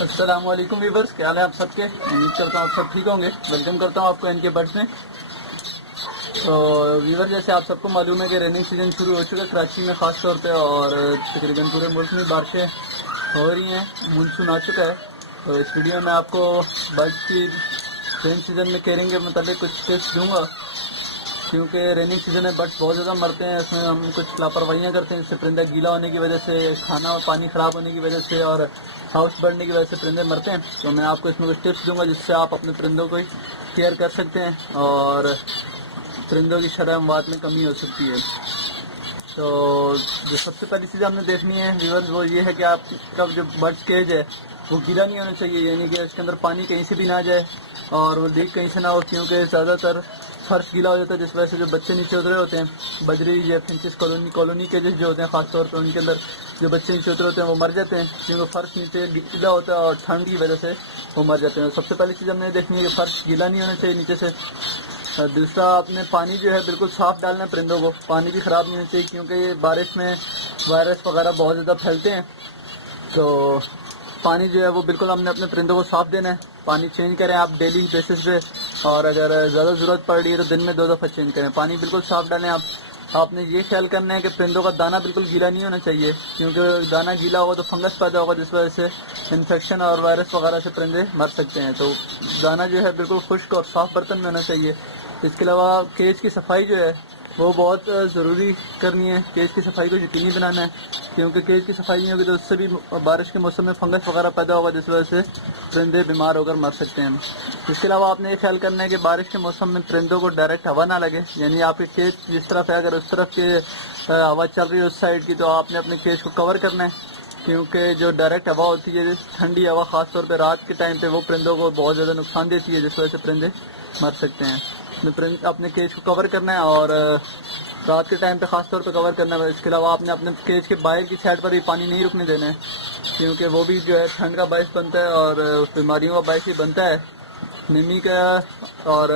अस्सलाम वालेकुम व्यूअर्स, क्या हाल है आप सबके। उम्मीद करता हूँ आप सब ठीक होंगे। वेलकम करता हूँ आपको इनके बर्ड्स में। तो व्यूअर, जैसे आप सबको मालूम है कि रेनिंग सीजन शुरू हो चुका है कराची में ख़ास तौर पे, और तकरीबन पूरे मुल्क में बारिशें हो रही हैं, मानसून आ चुका है। तो इस वीडियो में आपको बर्ड्स की रेन सीजन में केयरिंग के मतलब कुछ टिप्स दूँगा, क्योंकि रेनिंग सीजन में बर्ड्स बहुत ज़्यादा मरते हैं। इसमें हम कुछ लापरवाहियाँ करते हैं, इससे परिंदा गीला होने की वजह से, खाना और पानी ख़राब होने की वजह से और हाउस बढ़ने की वजह से परिंदे मरते हैं। तो मैं आपको इसमें कुछ टिप्स दूंगा जिससे आप अपने परिंदों को केयर कर सकते हैं और परिंदों की शरह अमवात में कमी हो सकती है। तो जो सबसे पहली चीज़ हमने देखनी है व्यूअर्स, वो ये है कि आपका जो बर्ड्स केज है वो गीला नहीं होना चाहिए, यानी कि उसके अंदर पानी कहीं से भी ना जाए और वो लीक कहीं से ना हो, क्योंकि ज़्यादातर फर्श गीला हो जाता है, जिस वजह से जो बच्चे नीचे उतरे होते हैं बजरी या फिंचिस कॉलोनी के जो होते हैं ख़ास तौर पर, उनके अंदर जो बच्चे नीचे उतरे होते हैं वो मर जाते हैं, क्योंकि फर्श नीचे गीला होता है और ठंड की वजह से वो मर जाते हैं। सबसे पहली चीज़ हमने देखनी है कि फर्श गीला नहीं होना चाहिए नीचे से। दूसरा, आपने पानी जो है बिल्कुल साफ़ डालना है परिंदों को, पानी भी ख़राब नहीं होना चाहिए, क्योंकि ये बारिश में वायरस वगैरह बहुत ज़्यादा फैलते हैं। तो पानी जो है वो बिल्कुल हमने अपने परिंदों को साफ़ देना है। पानी चेंज करें आप डेली बेसिस पे, और अगर ज़्यादा ज़रूरत पड़ रही है तो दिन में 2 दफ़ा चेंज करें। पानी बिल्कुल साफ़ डालें आप। आपने ये ख्याल करना है कि परिंदों का दाना बिल्कुल गीला नहीं होना चाहिए, क्योंकि दाना गीला होगा तो फंगस पैदा होगा, जिस वजह से इन्फेक्शन और वायरस वगैरह से परिंदे मर सकते हैं। तो दाना जो है बिल्कुल खुश्क और साफ़ बर्तन में होना चाहिए। इसके अलावा केज की सफाई जो है वो बहुत ज़रूरी करनी है। केज की सफाई को यकीनी बनाना है, क्योंकि केज की सफाई नहीं होगी तो उससे भी बारिश के मौसम में फंगस वगैरह पैदा होगा, जिस वजह से परिंदे बीमार होकर मर सकते हैं। इसके अलावा आपने ये ख्याल करना है कि बारिश के मौसम में परिंदों को डायरेक्ट हवा ना लगे, यानी आपके केज जिस तरफ है अगर उस तरफ के हवा चल रही है उस साइड की, तो आपने अपने केज को कवर करना है, क्योंकि जो डायरेक्ट हवा होती है, ठंडी हवा ख़ास तौर पर रात के टाइम पे, वो परिंदों को बहुत ज़्यादा नुकसान देती है, जिस वजह से परिंदे मर सकते हैं। अपने केज को कवर करना है और रात के टाइम पे ख़ास तौर पे कवर करना है। इसके अलावा आपने अपने केज के बाहर की साइड पर भी पानी नहीं रुकने देना है, क्योंकि वो भी जो है ठंड का बायस बनता है और बीमारियों का बायस ही बनता है, नमी का और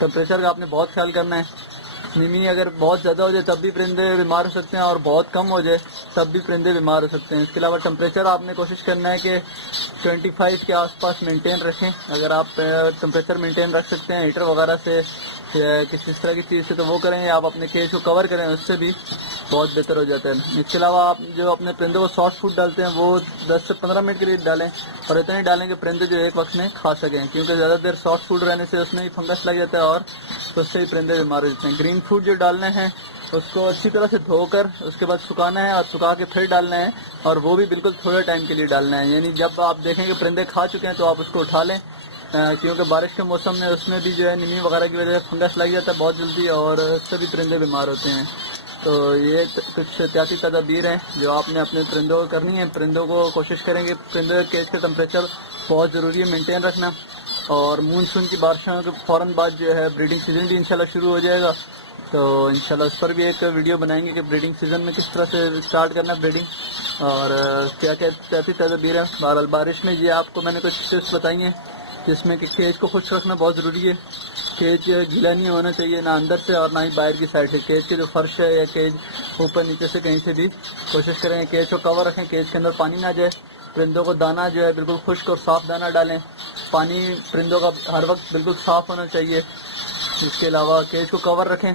टेम्परेचर का आपने बहुत ख्याल करना है। नमी अगर बहुत ज़्यादा हो जाए तब भी परिंदे बीमार हो सकते हैं, और बहुत कम हो जाए तब भी परिंदे बीमार हो सकते हैं। इसके अलावा टेम्परेचर आपने कोशिश करना है कि 25 के आसपास मेंटेन रखें। अगर आप टेम्परेचर मेंटेन रख सकते हैं हीटर वगैरह से या किसी इस तरह की चीज़ से, तो वो करें, या आप अपने केज को कवर करें, उससे भी बहुत बेहतर हो जाता है। इसके अलावा आप जो अपने परिंदों को सॉफ्ट फूड डालते हैं वो 10 से 15 मिनट के लिए डालें, और इतना ही डालें कि परिंदे जो एक वक्त में खा सकें, क्योंकि ज़्यादा देर सॉफ्ट फूड रहने से उसमें ही फंगस लग जाता है और उससे ही परिंदे बीमार हो जाते हैं। ग्रीन फूड जो डालने हैं उसको अच्छी तरह से धोकर उसके बाद सुखाना है, और सुखा के फिर डालना है, और वो भी बिल्कुल थोड़े टाइम के लिए डालना है। यानी जब आप देखें कि परिंदे खा चुके हैं तो आप उसको उठा लें, क्योंकि बारिश के मौसम में उसमें भी जो है नमी वगैरह की वजह से फंगस लग जाता है बहुत जल्दी, और उससे भी परिंदे बीमार होते हैं। तो ये कुछ एहतियाती तदाबीर हैं जो आपने अपने परिंदों को करनी है। परिंदों को कोशिश करेंगे, परिंदों के केज का टेम्परेचर बहुत ज़रूरी है मेंटेन रखना, और मानसून की बारिशों के फ़ौरन बाद जो है ब्रीडिंग सीजन भी इंशाल्लाह शुरू हो जाएगा। तो इंशाल्लाह उस पर भी एक वीडियो बनाएंगे कि ब्रीडिंग सीजन में किस तरह से स्टार्ट करना है ब्रीडिंग, और क्या क्या एहतियाती तदाबीर है। बहरहाल बारिश में ये आपको मैंने कुछ टिप्स बताई हैं, जिसमें कि केज को खुश रखना बहुत ज़रूरी है। केज गीला नहीं होना चाहिए, ना अंदर से और ना ही बाहर की साइड से। केज के जो फर्श है या केज ऊपर नीचे से कहीं से भी कोशिश करें केज को कवर रखें, केज के अंदर पानी ना जाए। परिंदों को दाना जो है बिल्कुल खुश्क और साफ़ दाना डालें। पानी परिंदों का हर वक्त बिल्कुल साफ़ होना चाहिए। इसके अलावा केज को कवर रखें।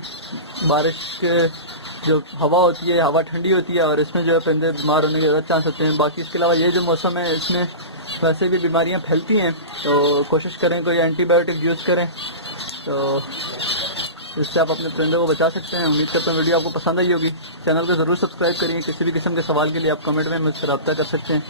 बारिश के जो हवा होती है, हवा ठंडी होती है, और इसमें जो है परिंदे बीमार होने के ज़्यादा चांस होते हैं। बाकी इसके अलावा ये जो मौसम है इसमें वैसे भी बीमारियां फैलती हैं, तो कोशिश करें कोई एंटीबायोटिक यूज़ करें, तो इससे आप अपने परिंदों को बचा सकते हैं। उम्मीद करता हूँ वीडियो आपको पसंद आई होगी। चैनल को ज़रूर सब्सक्राइब करिए। किसी भी किस्म के सवाल के लिए आप कमेंट में मुझसे रब्ता कर सकते हैं।